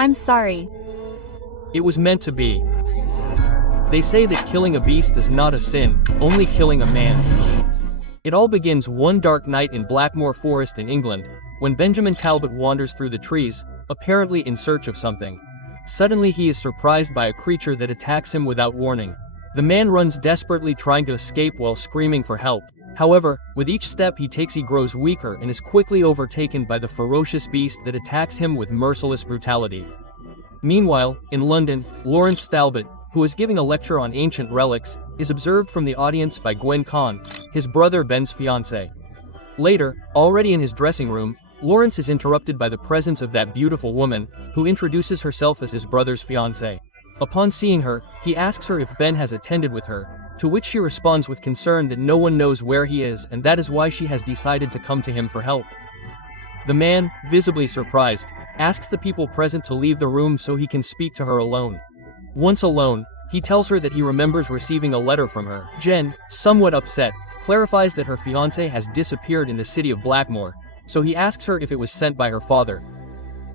I'm sorry. It was meant to be. They say that killing a beast is not a sin, only killing a man. It all begins one dark night in Blackmoor Forest in England, when Benjamin Talbot wanders through the trees, apparently in search of something. Suddenly he is surprised by a creature that attacks him without warning. The man runs desperately trying to escape while screaming for help. However, with each step he takes he grows weaker and is quickly overtaken by the ferocious beast that attacks him with merciless brutality. Meanwhile, in London, Lawrence Talbot, who is giving a lecture on ancient relics, is observed from the audience by Gwen Conn, his brother Ben's fiancée. Later, already in his dressing room, Lawrence is interrupted by the presence of that beautiful woman, who introduces herself as his brother's fiancée. Upon seeing her, he asks her if Ben has attended with her, to which she responds with concern that no one knows where he is and that is why she has decided to come to him for help. The man, visibly surprised, asks the people present to leave the room so he can speak to her alone. Once alone, he tells her that he remembers receiving a letter from her. Jen, somewhat upset, clarifies that her fiancé has disappeared in the city of Blackmoor, so he asks her if it was sent by her father.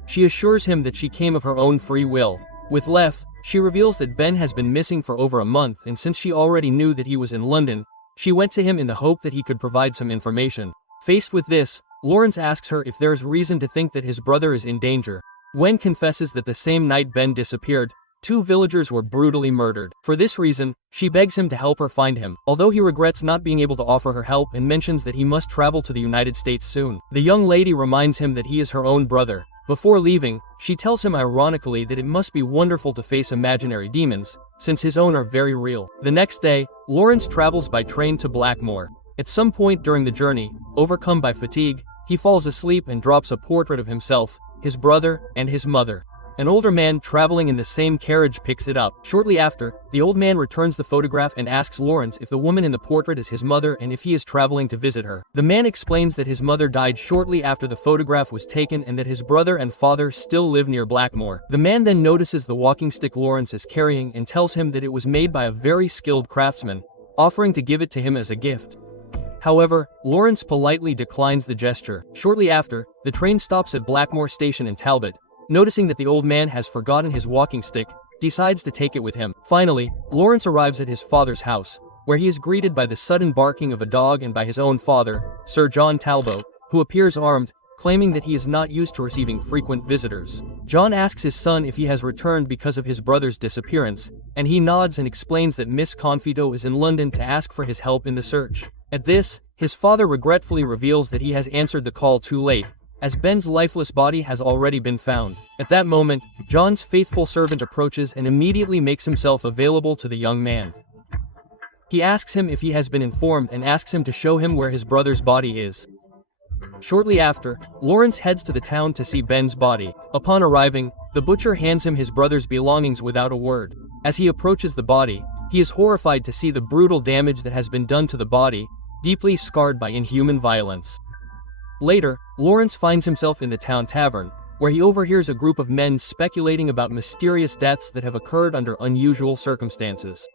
She assures him that she came of her own free will. With Leff, she reveals that Ben has been missing for over a month, and since she already knew that he was in London, she went to him in the hope that he could provide some information. Faced with this, Lawrence asks her if there is reason to think that his brother is in danger. Gwen confesses that the same night Ben disappeared, 2 villagers were brutally murdered. For this reason, she begs him to help her find him, although he regrets not being able to offer her help and mentions that he must travel to the United States soon. The young lady reminds him that he is her own brother. Before leaving, she tells him ironically that it must be wonderful to face imaginary demons, since his own are very real. The next day, Lawrence travels by train to Blackmoor. At some point during the journey, overcome by fatigue, he falls asleep and drops a portrait of himself, his brother, and his mother. An older man traveling in the same carriage picks it up. Shortly after, the old man returns the photograph and asks Lawrence if the woman in the portrait is his mother and if he is traveling to visit her. The man explains that his mother died shortly after the photograph was taken and that his brother and father still live near Blackmoor. The man then notices the walking stick Lawrence is carrying and tells him that it was made by a very skilled craftsman, offering to give it to him as a gift. However, Lawrence politely declines the gesture. Shortly after, the train stops at Blackmoor Station and Talbot, noticing that the old man has forgotten his walking stick, decides to take it with him. Finally, Lawrence arrives at his father's house, where he is greeted by the sudden barking of a dog and by his own father, Sir John Talbot, who appears armed, claiming that he is not used to receiving frequent visitors. John asks his son if he has returned because of his brother's disappearance, and he nods and explains that Miss Confito is in London to ask for his help in the search. At this, his father regretfully reveals that he has answered the call too late, as Ben's lifeless body has already been found. At that moment, John's faithful servant approaches and immediately makes himself available to the young man. He asks him if he has been informed and asks him to show him where his brother's body is. Shortly after, Lawrence heads to the town to see Ben's body. Upon arriving, the butcher hands him his brother's belongings without a word. As he approaches the body, he is horrified to see the brutal damage that has been done to the body, deeply scarred by inhuman violence. Later, Lawrence finds himself in the town tavern, where he overhears a group of men speculating about mysterious deaths that have occurred under unusual circumstances.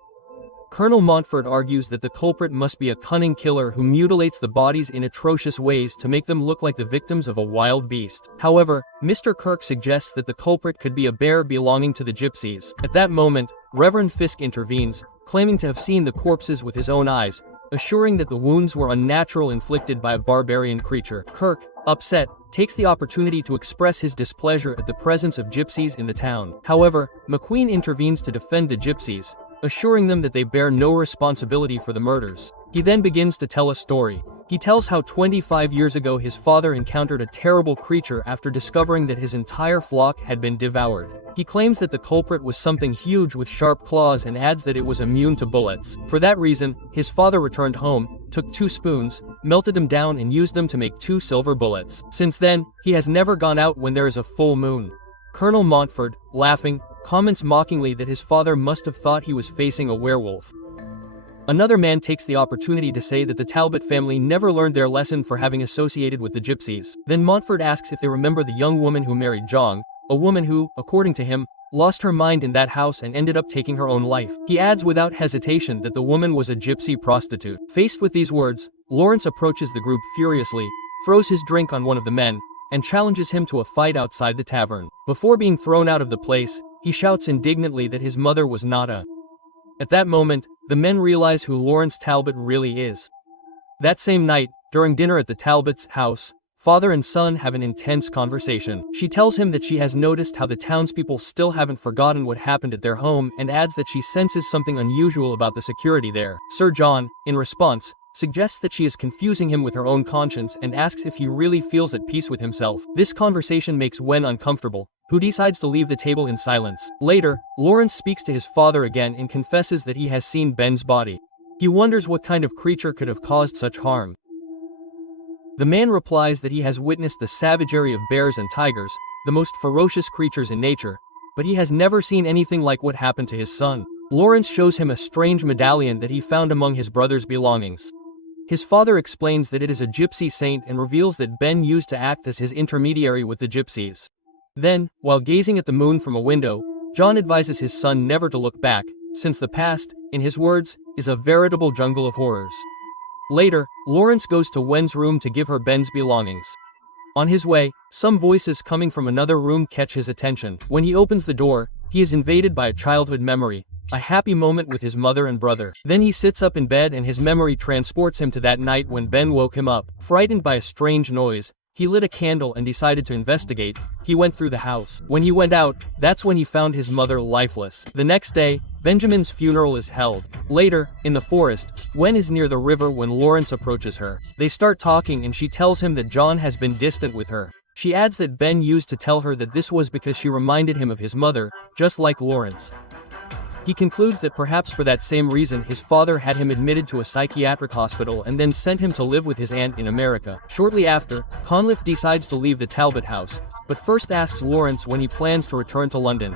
Colonel Montfort argues that the culprit must be a cunning killer who mutilates the bodies in atrocious ways to make them look like the victims of a wild beast. However, Mr. Kirk suggests that the culprit could be a bear belonging to the gypsies. At that moment, Reverend Fisk intervenes, claiming to have seen the corpses with his own eyes, assuring that the wounds were unnatural inflicted by a barbarian creature. Kirk, upset, takes the opportunity to express his displeasure at the presence of gypsies in the town. However, McQueen intervenes to defend the gypsies, assuring them that they bear no responsibility for the murders. He then begins to tell a story. He tells how 25 years ago his father encountered a terrible creature after discovering that his entire flock had been devoured. He claims that the culprit was something huge with sharp claws and adds that it was immune to bullets. For that reason, his father returned home, took 2 spoons, melted them down and used them to make 2 silver bullets. Since then, he has never gone out when there is a full moon. Colonel Montfort, laughing, comments mockingly that his father must have thought he was facing a werewolf. Another man takes the opportunity to say that the Talbot family never learned their lesson for having associated with the gypsies. Then Montfort asks if they remember the young woman who married John, a woman who, according to him, lost her mind in that house and ended up taking her own life. He adds without hesitation that the woman was a gypsy prostitute. Faced with these words, Lawrence approaches the group furiously, throws his drink on one of the men, and challenges him to a fight outside the tavern. Before being thrown out of the place, he shouts indignantly that his mother was not a. At that moment, the men realize who Lawrence Talbot really is. That same night, during dinner at the Talbots' house, father and son have an intense conversation. She tells him that she has noticed how the townspeople still haven't forgotten what happened at their home and adds that she senses something unusual about the security there. Sir John, in response, suggests that she is confusing him with her own conscience and asks if he really feels at peace with himself. This conversation makes Wen uncomfortable, who decides to leave the table in silence. Later, Lawrence speaks to his father again and confesses that he has seen Ben's body. He wonders what kind of creature could have caused such harm. The man replies that he has witnessed the savagery of bears and tigers, the most ferocious creatures in nature, but he has never seen anything like what happened to his son. Lawrence shows him a strange medallion that he found among his brother's belongings. His father explains that it is a gypsy saint and reveals that Ben used to act as his intermediary with the gypsies. Then, while gazing at the moon from a window, John advises his son never to look back, since the past, in his words, is a veritable jungle of horrors. Later, Lawrence goes to Wen's room to give her Ben's belongings. On his way, some voices coming from another room catch his attention. When he opens the door, he is invaded by a childhood memory, a happy moment with his mother and brother. Then he sits up in bed and his memory transports him to that night when Ben woke him up. Frightened by a strange noise, he lit a candle and decided to investigate. He went through the house. When he went out, that's when he found his mother lifeless. The next day, Benjamin's funeral is held. Later, in the forest, Wen is near the river when Lawrence approaches her. They start talking and she tells him that John has been distant with her. She adds that Ben used to tell her that this was because she reminded him of his mother, just like Lawrence. He concludes that perhaps for that same reason his father had him admitted to a psychiatric hospital and then sent him to live with his aunt in America. Shortly after, Conliffe decides to leave the Talbot house, but first asks Lawrence when he plans to return to London.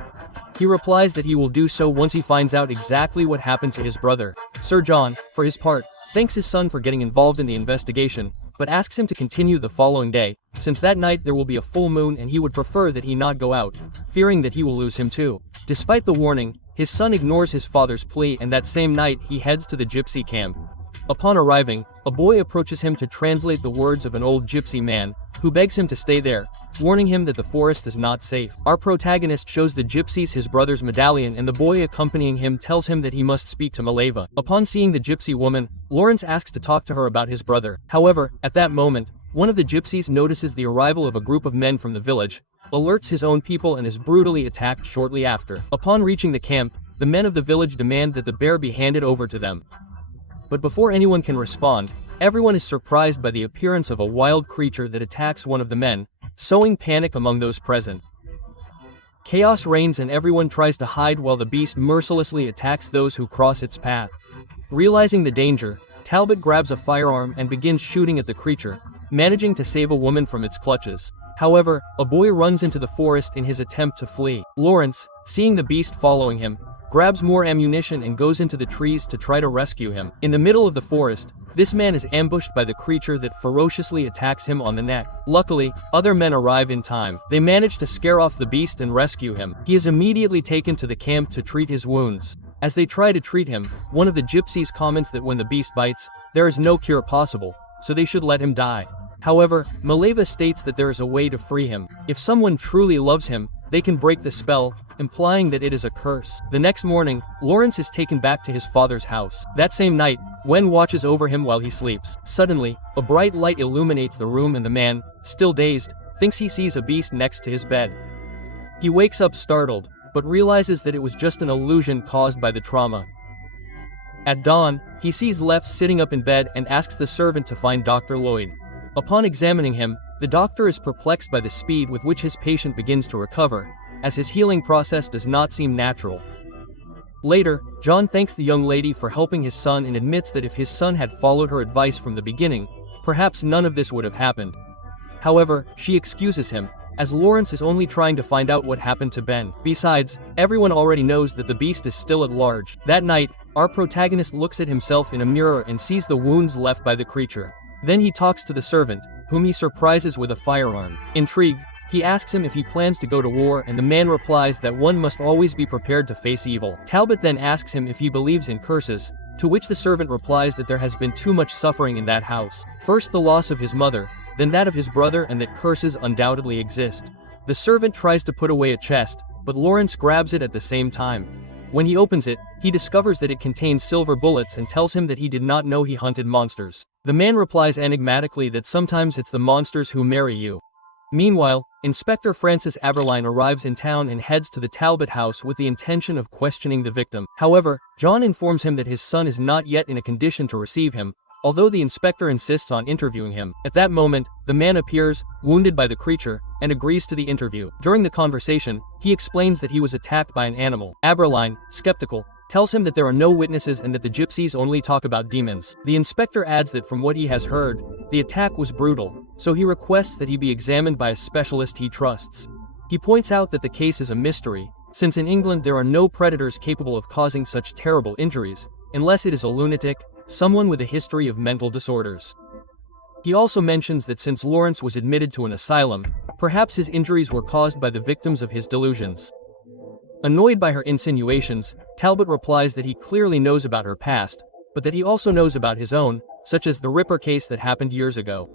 He replies that he will do so once he finds out exactly what happened to his brother. Sir John, for his part, thanks his son for getting involved in the investigation, but asks him to continue the following day, since that night there will be a full moon and he would prefer that he not go out, fearing that he will lose him too. Despite the warning, his son ignores his father's plea and that same night he heads to the gypsy camp. Upon arriving, a boy approaches him to translate the words of an old gypsy man, who begs him to stay there, warning him that the forest is not safe. Our protagonist shows the gypsies his brother's medallion and the boy accompanying him tells him that he must speak to Maleva. Upon seeing the gypsy woman, Lawrence asks to talk to her about his brother. However, at that moment, one of the gypsies notices the arrival of a group of men from the village, alerts his own people and is brutally attacked shortly after. Upon reaching the camp, the men of the village demand that the bear be handed over to them. But before anyone can respond, everyone is surprised by the appearance of a wild creature that attacks one of the men, sowing panic among those present. Chaos reigns and everyone tries to hide while the beast mercilessly attacks those who cross its path. Realizing the danger, Talbot grabs a firearm and begins shooting at the creature, managing to save a woman from its clutches. However, a boy runs into the forest in his attempt to flee. Lawrence, seeing the beast following him, grabs more ammunition and goes into the trees to try to rescue him. In the middle of the forest, this man is ambushed by the creature that ferociously attacks him on the neck. Luckily, other men arrive in time. They manage to scare off the beast and rescue him. He is immediately taken to the camp to treat his wounds. As they try to treat him, one of the gypsies comments that when the beast bites, there is no cure possible, so they should let him die. However, Maleva states that there is a way to free him. If someone truly loves him, they can break the spell, implying that it is a curse. The next morning, Lawrence is taken back to his father's house. That same night, Wen watches over him while he sleeps. Suddenly, a bright light illuminates the room and the man, still dazed, thinks he sees a beast next to his bed. He wakes up startled, but realizes that it was just an illusion caused by the trauma. At dawn, he sees Leff sitting up in bed and asks the servant to find Dr. Lloyd. Upon examining him, the doctor is perplexed by the speed with which his patient begins to recover, as his healing process does not seem natural. Later, John thanks the young lady for helping his son and admits that if his son had followed her advice from the beginning, perhaps none of this would have happened. However, she excuses him, as Lawrence is only trying to find out what happened to Ben. Besides, everyone already knows that the beast is still at large. That night, our protagonist looks at himself in a mirror and sees the wounds left by the creature. Then he talks to the servant, whom he surprises with a firearm. Intrigued, he asks him if he plans to go to war and the man replies that one must always be prepared to face evil. Talbot then asks him if he believes in curses, to which the servant replies that there has been too much suffering in that house. First the loss of his mother, than that of his brother and that curses undoubtedly exist. The servant tries to put away a chest, but Lawrence grabs it at the same time. When he opens it, he discovers that it contains silver bullets and tells him that he did not know he hunted monsters. The man replies enigmatically that sometimes it's the monsters who marry you. Meanwhile, Inspector Francis Aberline arrives in town and heads to the Talbot house with the intention of questioning the victim. However, John informs him that his son is not yet in a condition to receive him, although the inspector insists on interviewing him. At that moment, the man appears, wounded by the creature, and agrees to the interview. During the conversation, he explains that he was attacked by an animal. Aberline, skeptical, tells him that there are no witnesses and that the gypsies only talk about demons. The inspector adds that from what he has heard, the attack was brutal, so he requests that he be examined by a specialist he trusts. He points out that the case is a mystery, since in England there are no predators capable of causing such terrible injuries, unless it is a lunatic, someone with a history of mental disorders. He also mentions that since Lawrence was admitted to an asylum, perhaps his injuries were caused by the victims of his delusions. Annoyed by her insinuations, Talbot replies that he clearly knows about her past, but that he also knows about his own, such as the Ripper case that happened years ago.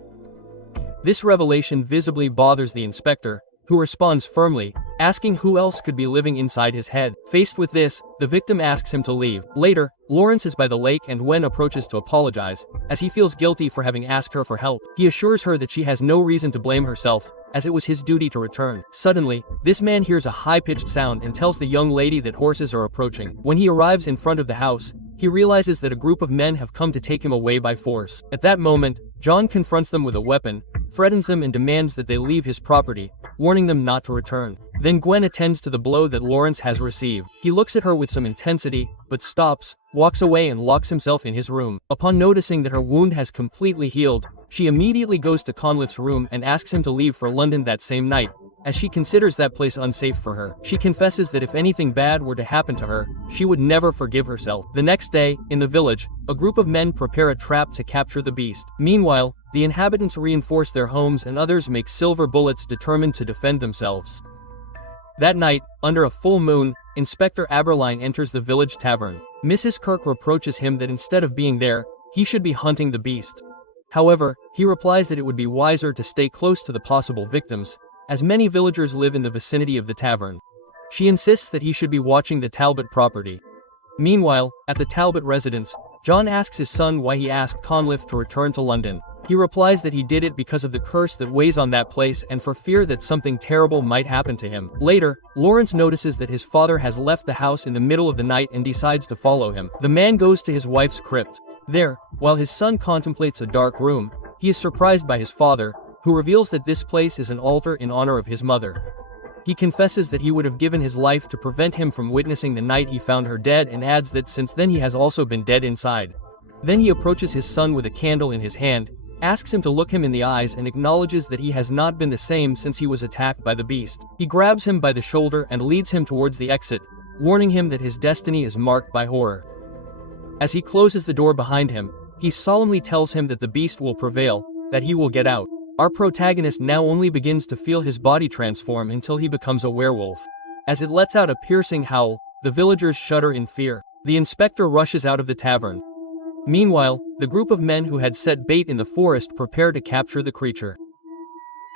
This revelation visibly bothers the inspector, who responds firmly, asking who else could be living inside his head. Faced with this, the victim asks him to leave. Later, Lawrence is by the lake and Gwen approaches to apologize, as he feels guilty for having asked her for help. He assures her that she has no reason to blame herself, as it was his duty to return. Suddenly, this man hears a high-pitched sound and tells the young lady that horses are approaching. When he arrives in front of the house, he realizes that a group of men have come to take him away by force. At that moment, John confronts them with a weapon, threatens them and demands that they leave his property, warning them not to return. Then Gwen attends to the blow that Lawrence has received. He looks at her with some intensity, but stops, walks away and locks himself in his room. Upon noticing that her wound has completely healed, she immediately goes to Conliffe's room and asks him to leave for London that same night, as she considers that place unsafe for her. She confesses that if anything bad were to happen to her, she would never forgive herself. The next day, in the village, a group of men prepare a trap to capture the beast. Meanwhile, the inhabitants reinforce their homes and others make silver bullets determined to defend themselves. That night, under a full moon, Inspector Aberline enters the village tavern. Mrs. Kirk reproaches him that instead of being there, he should be hunting the beast. However, he replies that it would be wiser to stay close to the possible victims, as many villagers live in the vicinity of the tavern. She insists that he should be watching the Talbot property. Meanwhile, at the Talbot residence, John asks his son why he asked Conliffe to return to London. He replies that he did it because of the curse that weighs on that place and for fear that something terrible might happen to him. Later, Lawrence notices that his father has left the house in the middle of the night and decides to follow him. The man goes to his wife's crypt. There, while his son contemplates a dark room, he is surprised by his father, who reveals that this place is an altar in honor of his mother. He confesses that he would have given his life to prevent him from witnessing the night he found her dead and adds that since then he has also been dead inside. Then he approaches his son with a candle in his hand, asks him to look him in the eyes and acknowledges that he has not been the same since he was attacked by the beast. He grabs him by the shoulder and leads him towards the exit, warning him that his destiny is marked by horror. As he closes the door behind him, he solemnly tells him that the beast will prevail, that he will get out. Our protagonist now only begins to feel his body transform until he becomes a werewolf. As it lets out a piercing howl, the villagers shudder in fear. The inspector rushes out of the tavern. Meanwhile, the group of men who had set bait in the forest prepare to capture the creature.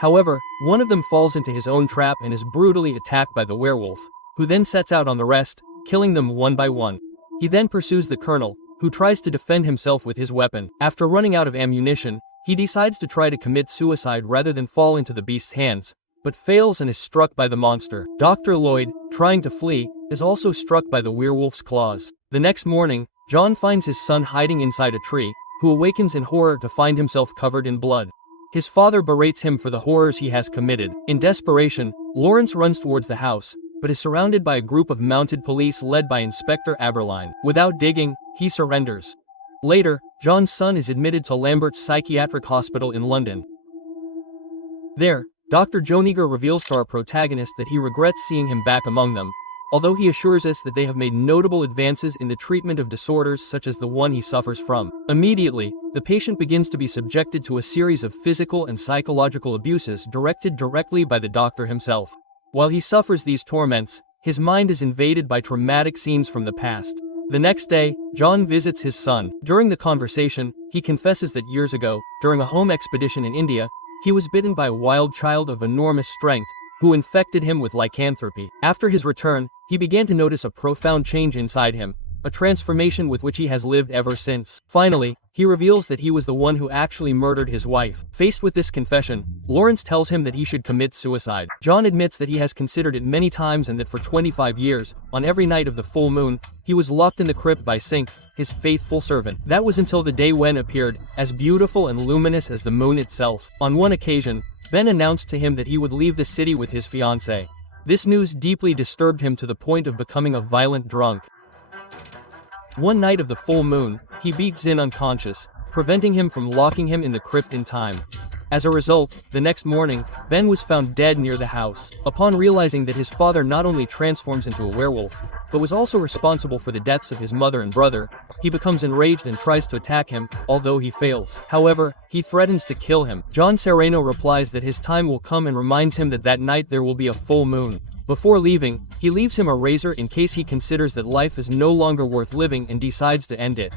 However, one of them falls into his own trap and is brutally attacked by the werewolf, who then sets out on the rest, killing them one by one. He then pursues the colonel, who tries to defend himself with his weapon. After running out of ammunition, he decides to try to commit suicide rather than fall into the beast's hands, but fails and is struck by the monster. Dr. Lloyd, trying to flee, is also struck by the werewolf's claws. The next morning, John finds his son hiding inside a tree, who awakens in horror to find himself covered in blood. His father berates him for the horrors he has committed. In desperation, Lawrence runs towards the house, but is surrounded by a group of mounted police led by Inspector Aberline. Without digging, he surrenders. Later, John's son is admitted to Lambert's psychiatric hospital in London. There, Dr. Joniger reveals to our protagonist that he regrets seeing him back among them, although he assures us that they have made notable advances in the treatment of disorders such as the one he suffers from. Immediately, the patient begins to be subjected to a series of physical and psychological abuses directed directly by the doctor himself. While he suffers these torments, his mind is invaded by traumatic scenes from the past. The next day, John visits his son. During the conversation, he confesses that years ago, during a home expedition in India, He was bitten by a wild child of enormous strength, who infected him with lycanthropy. After his return, he began to notice a profound change inside him, a transformation with which he has lived ever since. Finally, he reveals that he was the one who actually murdered his wife. Faced with this confession, Lawrence tells him that he should commit suicide. John admits that he has considered it many times and that for 25 years, on every night of the full moon, he was locked in the crypt by Sink, his faithful servant. That was until the day Wen appeared, as beautiful and luminous as the moon itself. On one occasion, Ben announced to him that he would leave the city with his fiancée. This news deeply disturbed him to the point of becoming a violent drunk. One night of the full moon, he beat Zin unconscious, preventing him from locking him in the crypt in time. As a result, the next morning, Ben was found dead near the house. Upon realizing that his father not only transforms into a werewolf, but was also responsible for the deaths of his mother and brother, he becomes enraged and tries to attack him, although he fails. However, he threatens to kill him. John Sereno replies that his time will come and reminds him that that night there will be a full moon. Before leaving, he leaves him a razor in case he considers that life is no longer worth living and decides to end it.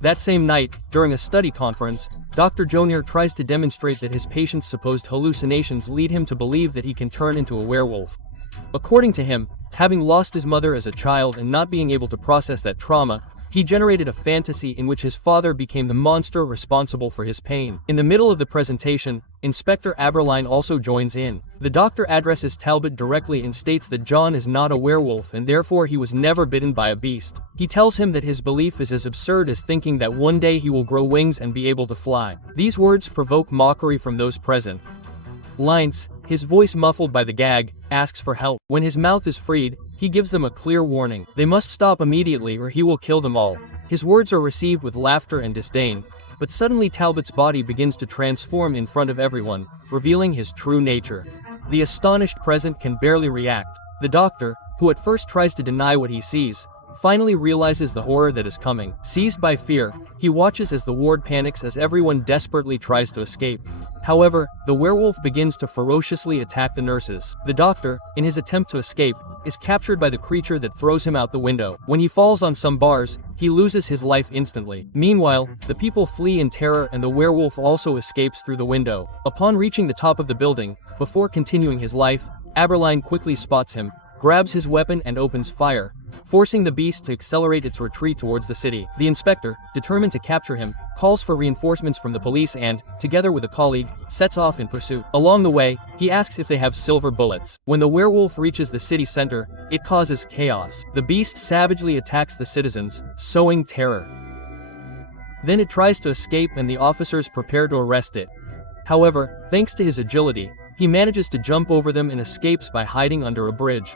That same night, during a study conference, Dr. Jonier tries to demonstrate that his patient's supposed hallucinations lead him to believe that he can turn into a werewolf. According to him, having lost his mother as a child and not being able to process that trauma, he generated a fantasy in which his father became the monster responsible for his pain. In the middle of the presentation, Inspector Aberline also joins in. The doctor addresses Talbot directly and states that John is not a werewolf and therefore he was never bitten by a beast. He tells him that his belief is as absurd as thinking that one day he will grow wings and be able to fly. These words provoke mockery from those present. Lines, his voice muffled by the gag, asks for help. When his mouth is freed, he gives them a clear warning. They must stop immediately or he will kill them all. His words are received with laughter and disdain, but suddenly Talbot's body begins to transform in front of everyone, revealing his true nature. The astonished present can barely react. The doctor, who at first tries to deny what he sees, finally realizes the horror that is coming. Seized by fear, he watches as the ward panics as everyone desperately tries to escape. However, the werewolf begins to ferociously attack the nurses. The doctor, in his attempt to escape, is captured by the creature that throws him out the window. When he falls on some bars, he loses his life instantly. Meanwhile, the people flee in terror and the werewolf also escapes through the window. Upon reaching the top of the building, before continuing his life, Aberline quickly spots him, grabs his weapon and opens fire, forcing the beast to accelerate its retreat towards the city. The inspector, determined to capture him, calls for reinforcements from the police and, together with a colleague, sets off in pursuit. Along the way, he asks if they have silver bullets. When the werewolf reaches the city center, it causes chaos. The beast savagely attacks the citizens, sowing terror. Then it tries to escape and the officers prepare to arrest it. However, thanks to his agility, he manages to jump over them and escapes by hiding under a bridge.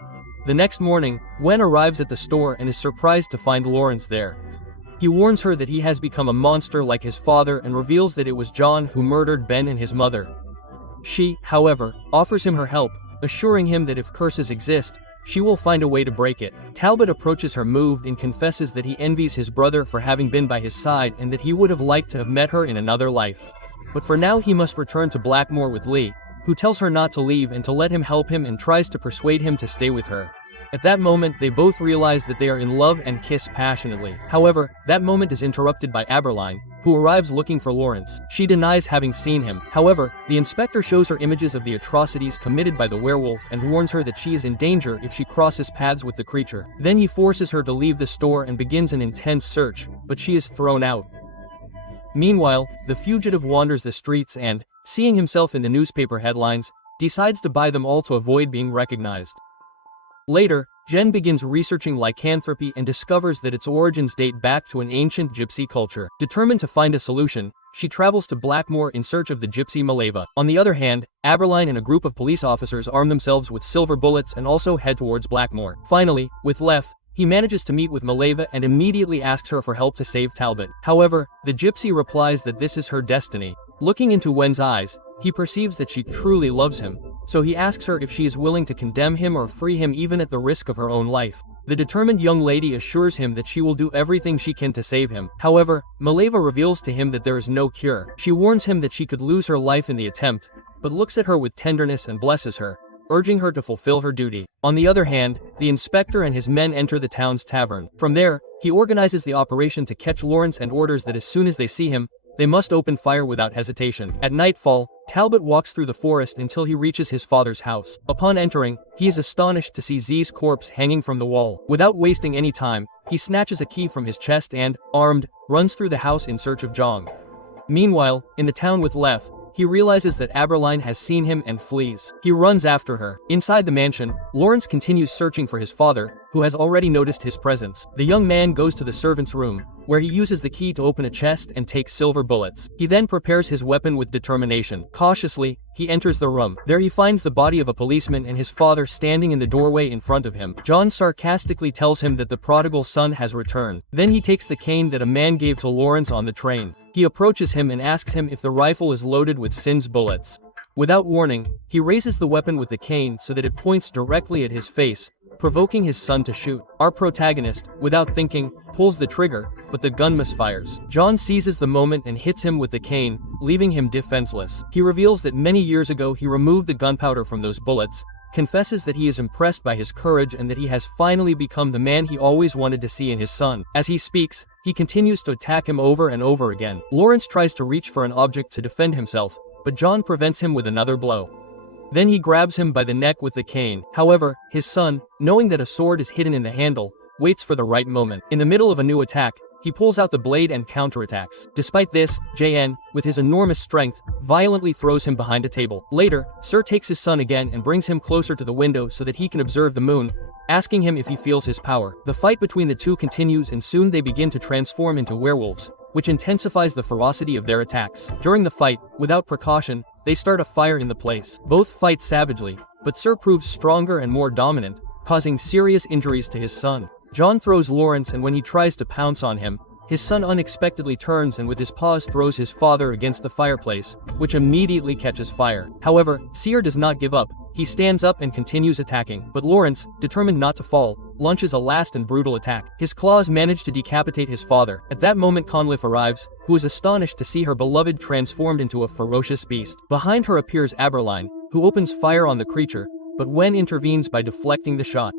The next morning, Wen arrives at the store and is surprised to find Lawrence there. He warns her that he has become a monster like his father and reveals that it was John who murdered Ben and his mother. She, however, offers him her help, assuring him that if curses exist, she will find a way to break it. Talbot approaches her moved and confesses that he envies his brother for having been by his side and that he would have liked to have met her in another life. But for now he must return to Blackmore with Lee, who tells her not to leave and to let him help him and tries to persuade him to stay with her. At that moment, they both realize that they are in love and kiss passionately. However, that moment is interrupted by Aberline, who arrives looking for Lawrence. She denies having seen him. However, the inspector shows her images of the atrocities committed by the werewolf and warns her that she is in danger if she crosses paths with the creature. Then he forces her to leave the store and begins an intense search, but she is thrown out. Meanwhile, the fugitive wanders the streets and, seeing himself in the newspaper headlines, decides to buy them all to avoid being recognized. Later, Jen begins researching lycanthropy and discovers that its origins date back to an ancient gypsy culture. Determined to find a solution, she travels to Blackmore in search of the gypsy Maleva. On the other hand, Aberline and a group of police officers arm themselves with silver bullets and also head towards Blackmore. Finally, with Leff, he manages to meet with Maleva and immediately asks her for help to save Talbot. However, the gypsy replies that this is her destiny. Looking into Wen's eyes, he perceives that she truly loves him, so he asks her if she is willing to condemn him or free him even at the risk of her own life. The determined young lady assures him that she will do everything she can to save him. However, Maleva reveals to him that there is no cure. She warns him that she could lose her life in the attempt, but looks at her with tenderness and blesses her, urging her to fulfill her duty. On the other hand, the inspector and his men enter the town's tavern. From there, he organizes the operation to catch Lawrence and orders that as soon as they see him, they must open fire without hesitation. At nightfall, Talbot walks through the forest until he reaches his father's house. Upon entering, he is astonished to see Z's corpse hanging from the wall. Without wasting any time, he snatches a key from his chest and, armed, runs through the house in search of John. Meanwhile, in the town with Leff, he realizes that Aberline has seen him and flees. He runs after her. Inside the mansion, Lawrence continues searching for his father, who has already noticed his presence. The young man goes to the servant's room, where he uses the key to open a chest and take silver bullets. He then prepares his weapon with determination. Cautiously, he enters the room. There he finds the body of a policeman and his father standing in the doorway in front of him. John sarcastically tells him that the prodigal son has returned. Then he takes the cane that a man gave to Lawrence on the train. He approaches him and asks him if the rifle is loaded with Sin's bullets. Without warning, he raises the weapon with the cane so that it points directly at his face, provoking his son to shoot. Our protagonist, without thinking, pulls the trigger, but the gun misfires. John seizes the moment and hits him with the cane, leaving him defenseless. He reveals that many years ago he removed the gunpowder from those bullets, confesses that he is impressed by his courage and that he has finally become the man he always wanted to see in his son. As he speaks, he continues to attack him over and over again. Lawrence tries to reach for an object to defend himself, but John prevents him with another blow. Then he grabs him by the neck with the cane. However, his son, knowing that a sword is hidden in the handle, waits for the right moment. In the middle of a new attack, he pulls out the blade and counterattacks. Despite this, JN, with his enormous strength, violently throws him behind a table. Later, Sir takes his son again and brings him closer to the window so that he can observe the moon, asking him if he feels his power. The fight between the two continues and soon they begin to transform into werewolves, which intensifies the ferocity of their attacks. During the fight, without precaution, they start a fire in the place. Both fight savagely, but Sir proves stronger and more dominant, causing serious injuries to his son. John throws Lawrence, and when he tries to pounce on him, his son unexpectedly turns and with his paws throws his father against the fireplace, which immediately catches fire. However, Seer does not give up. He stands up and continues attacking, but Lawrence, determined not to fall, launches a last and brutal attack. His claws manage to decapitate his father. At that moment Conliffe arrives, who is astonished to see her beloved transformed into a ferocious beast. Behind her appears Aberline, who opens fire on the creature, but Wen intervenes by deflecting the shot.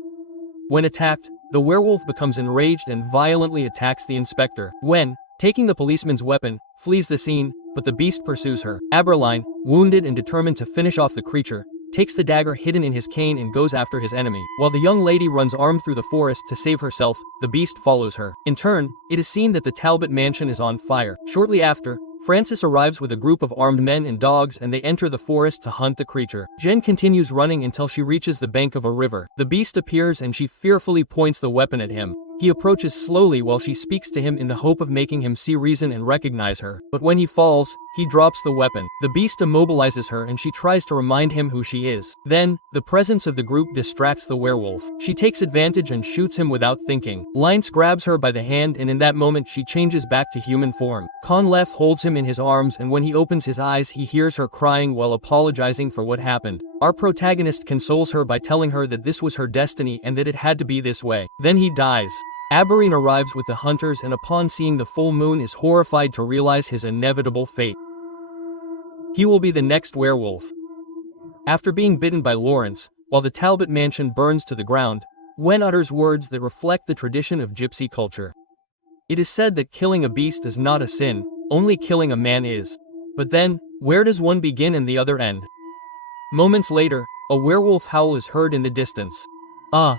When attacked, the werewolf becomes enraged and violently attacks the inspector. Wen, taking the policeman's weapon, flees the scene, but the beast pursues her. Aberline, wounded and determined to finish off the creature, takes the dagger hidden in his cane and goes after his enemy. While the young lady runs armed through the forest to save herself, the beast follows her. In turn, it is seen that the Talbot mansion is on fire. Shortly after, Francis arrives with a group of armed men and dogs and they enter the forest to hunt the creature. Jen continues running until she reaches the bank of a river. The beast appears and she fearfully points the weapon at him. He approaches slowly while she speaks to him in the hope of making him see reason and recognize her. But when he falls, he drops the weapon. The beast immobilizes her and she tries to remind him who she is. Then, the presence of the group distracts the werewolf. She takes advantage and shoots him without thinking. Lince grabs her by the hand and in that moment she changes back to human form. Conliffe holds him in his arms and when he opens his eyes he hears her crying while apologizing for what happened. Our protagonist consoles her by telling her that this was her destiny and that it had to be this way. Then he dies. Aberline arrives with the hunters and upon seeing the full moon is horrified to realize his inevitable fate. He will be the next werewolf. After being bitten by Lawrence, while the Talbot mansion burns to the ground, Wen utters words that reflect the tradition of gypsy culture. It is said that killing a beast is not a sin, only killing a man is. But then, where does one begin and the other end? Moments later, a werewolf howl is heard in the distance. Ah!